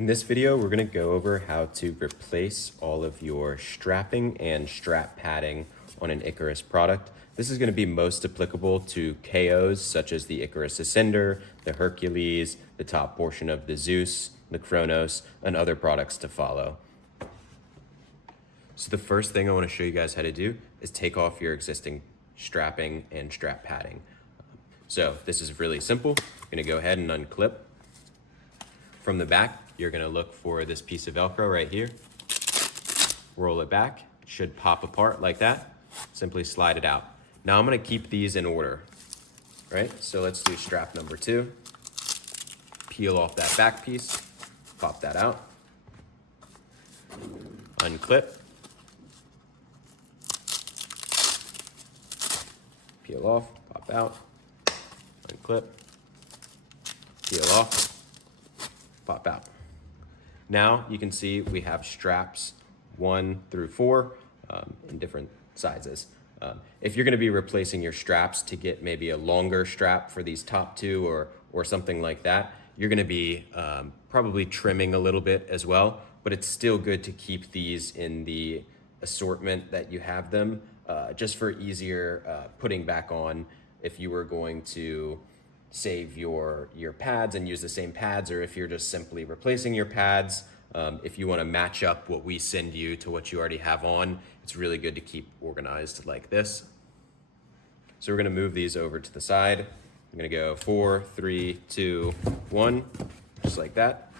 In this video, we're going to go over how to replace all of your strapping and strap padding on an Icarus product. This is going to be most applicable to KOs such as the Icarus Ascender, the Hercules, the top portion of the Zeus, the Kronos, and other products to follow. So the first thing I want to show you guys how to do is take off your existing strapping and strap padding. So this is really simple. You're going to go ahead and unclip. From the back, you're going to look for this piece of Velcro right here. Roll it back. It should pop apart like that. Simply slide it out. Now I'm going to keep these in order, right? So let's do strap number 2. Peel off that back piece. Pop that out. Unclip. Peel off. Pop out. Unclip. Peel off. Pop out. Now you can see we have straps 1 through 4 in different sizes. If you're going to be replacing your straps to get maybe a longer strap for these top 2 or something like that, you're going to be probably trimming a little bit as well, but it's still good to keep these in the assortment that you have them, just for easier putting back on if you were going to save your pads and use the same pads, or if you're just simply replacing your pads. If you want to match up what we send you to what you already have on, it's really good to keep organized like this. So we're going to move these over to the side. I'm going to go 4, 3, 2, 1, just like that.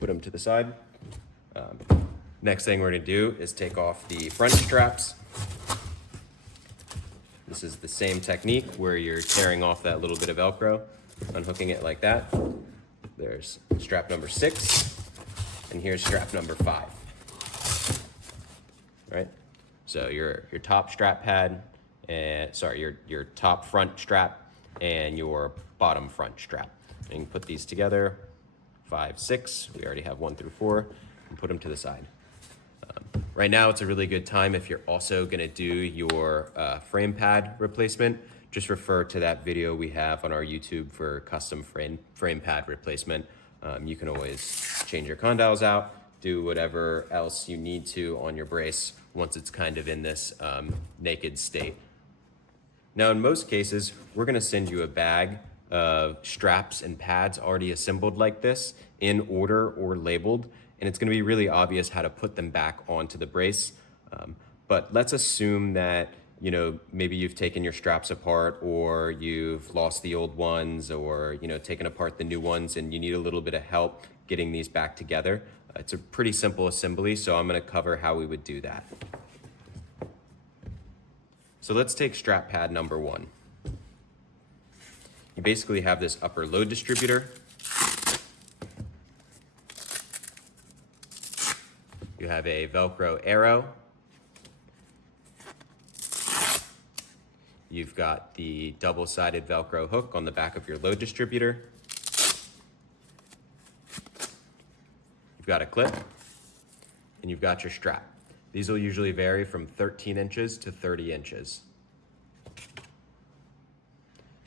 Put them to the side. Next thing we're going to do is take off the front straps. This is the same technique where you're tearing off that little bit of Velcro, unhooking it like that. There's strap number 6, and here's strap number 5. Right? So your top strap pad, and your top front strap and your bottom front strap. And you can put these together, 5, 6. We already have 1 through 4, and put them to the side. Right now, it's a really good time if you're also going to do your frame pad replacement. Just refer to that video we have on our YouTube for custom frame pad replacement. You can always change your condyles out, do whatever else you need to on your brace once it's kind of in this naked state. Now, in most cases, we're going to send you a bag of straps and pads already assembled like this in order or labeled. And it's going to be really obvious how to put them back onto the brace. But let's assume that, maybe you've taken your straps apart, or you've lost the old ones, or, taken apart the new ones, and you need a little bit of help getting these back together. It's a pretty simple assembly, so I'm going to cover how we would do that. So let's take strap pad number 1. You basically have this upper load distributor. You have a Velcro arrow. You've got the double-sided Velcro hook on the back of your load distributor. You've got a clip, and you've got your strap. These will usually vary from 13 inches to 30 inches.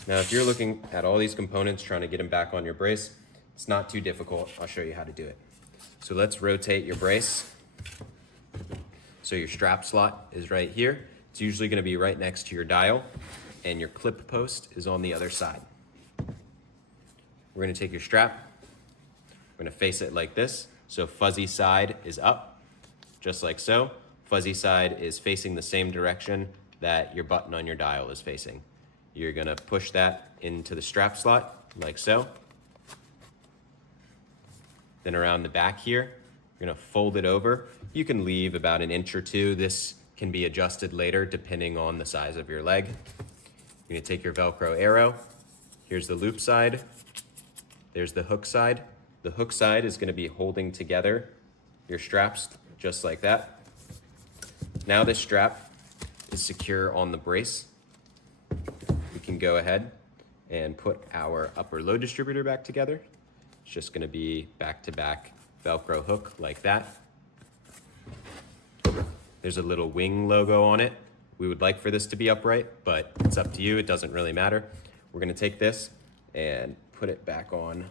Now, if you're looking at all these components, trying to get them back on your brace, it's not too difficult. I'll show you how to do it. So let's rotate your brace. So your strap slot is right here. It's usually going to be right next to your dial, and your clip post is on the other side. We're going to take your strap. We're going to face it like this. So fuzzy side is up, just like so. Fuzzy side is facing the same direction that your button on your dial is facing. You're going to push that into the strap slot like so. Then around the back here, you're going to fold it over. You can leave about 1 inch or 2. This can be adjusted later depending on the size of your leg. You're going to take your Velcro arrow. Here's the loop side. There's the hook side. The hook side is going to be holding together your straps just like that. Now this strap is secure on the brace. We can go ahead and put our upper load distributor back together. It's just going to be back-to-back Velcro hook like that. There's a little wing logo on it. We would like for this to be upright, but it's up to you. It doesn't really matter. We're going to take this and put it back on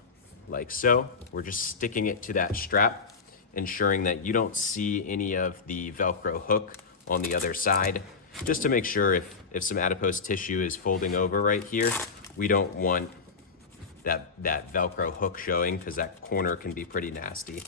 like so. We're just sticking it to that strap, ensuring that you don't see any of the Velcro hook on the other side, just to make sure if some adipose tissue is folding over right here, we don't want that Velcro hook showing, because that corner can be pretty nasty.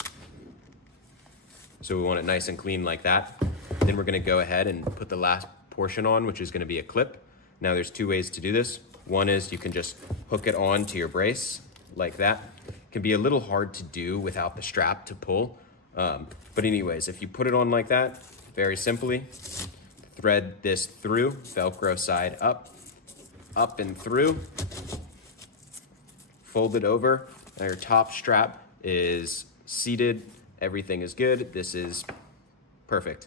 So we want it nice and clean like that. Then we're gonna go ahead and put the last portion on, which is gonna be a clip. Now there's two ways to do this. One is you can just hook it on to your brace like that. It can be a little hard to do without the strap to pull. But anyways, if you put it on like that, very simply, thread this through, Velcro side up, up and through, fold it over. Now your top strap is seated, everything is good. This is perfect.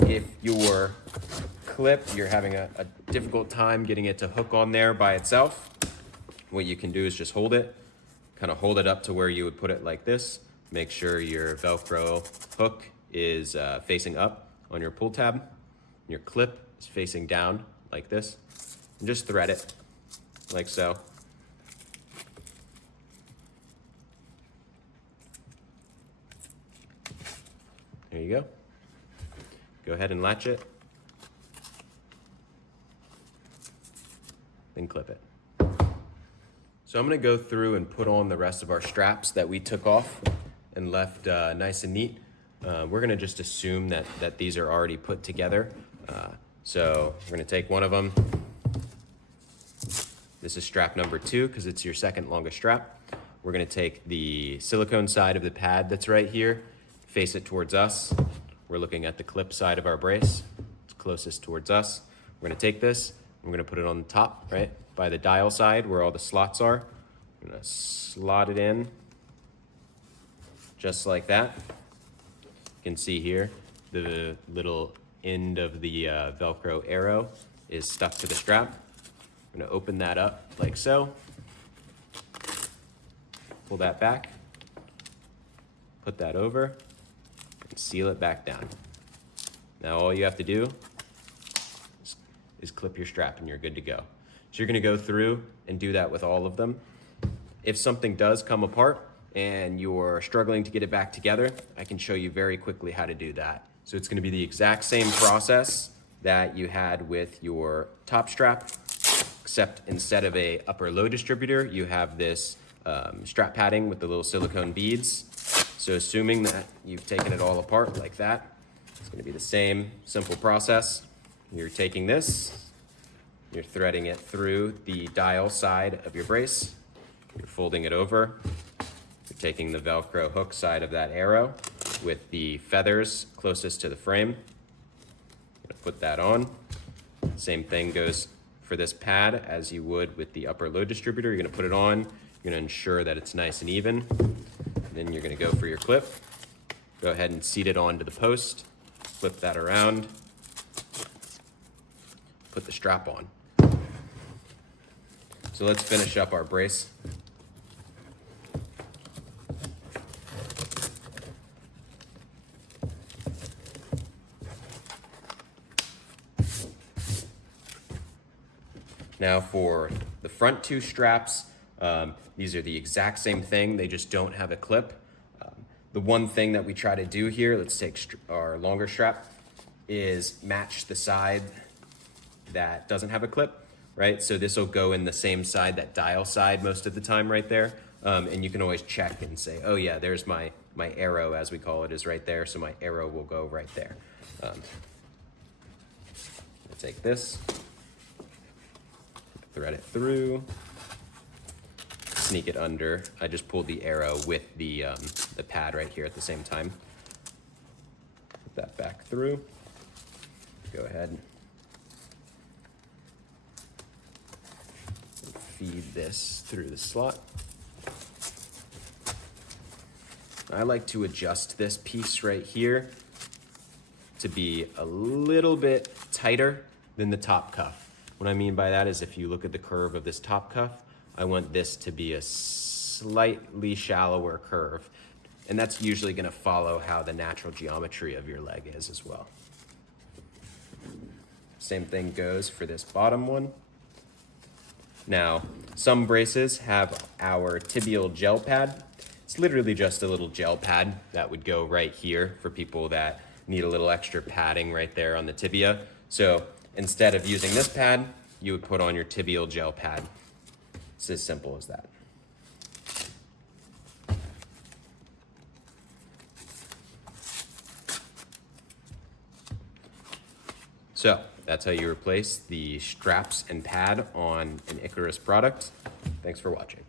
If your clip, you're having a difficult time getting it to hook on there by itself, what you can do is just hold it, kind of hold it up to where you would put it like this. Make sure your Velcro hook is facing up on your pull tab. Your clip is facing down like this. And just thread it like so. There you go. Go ahead and latch it. Then clip it. So I'm gonna go through and put on the rest of our straps that we took off and left nice and neat. We're gonna just assume that these are already put together. So we're gonna take one of them. This is strap number 2, because it's your second longest strap. We're gonna take the silicone side of the pad that's right here, face it towards us. We're looking at the clip side of our brace. It's closest towards us. We're gonna take this, we're gonna put it on the top, right? By the dial side where all the slots are. I'm gonna slot it in just like that. You can see here, the little end of the Velcro arrow is stuck to the strap. I'm gonna open that up like so. Pull that back, put that over, and seal it back down. Now all you have to do is clip your strap and you're good to go. So you're gonna go through and do that with all of them. If something does come apart and you're struggling to get it back together, I can show you very quickly how to do that. So it's gonna be the exact same process that you had with your top strap, except instead of a upper low distributor, you have this strap padding with the little silicone beads. So assuming that you've taken it all apart like that, it's gonna be the same simple process. You're taking this, you're threading it through the dial side of your brace, you're folding it over, you're taking the Velcro hook side of that arrow with the feathers closest to the frame. I'm gonna put that on. Same thing goes for this pad as you would with the upper load distributor. You're gonna put it on, you're gonna ensure that it's nice and even. Then you're gonna go for your clip. Go ahead and seat it onto the post, flip that around, put the strap on. So let's finish up our brace. Now for the front 2 straps, these are the exact same thing, they just don't have a clip. The one thing that we try to do here, let's take our longer strap, is match the side that doesn't have a clip, right? So this will go in the same side, that dial side most of the time right there. And you can always check and say, oh yeah, there's my arrow, as we call it, is right there. So my arrow will go right there. I'll take this, thread it through, sneak it under. I just pulled the arrow with the pad right here at the same time. Put that back through. Go ahead and feed this through the slot. I like to adjust this piece right here to be a little bit tighter than the top cuff. What I mean by that is if you look at the curve of this top cuff, I want this to be a slightly shallower curve. And that's usually gonna follow how the natural geometry of your leg is as well. Same thing goes for this bottom one. Now, Some braces have our tibial gel pad. It's literally just a little gel pad that would go right here for people that need a little extra padding right there on the tibia. So instead of using this pad, you would put on your tibial gel pad. It's as simple as that. So that's how you replace the straps and pad on an Icarus product. Thanks for watching.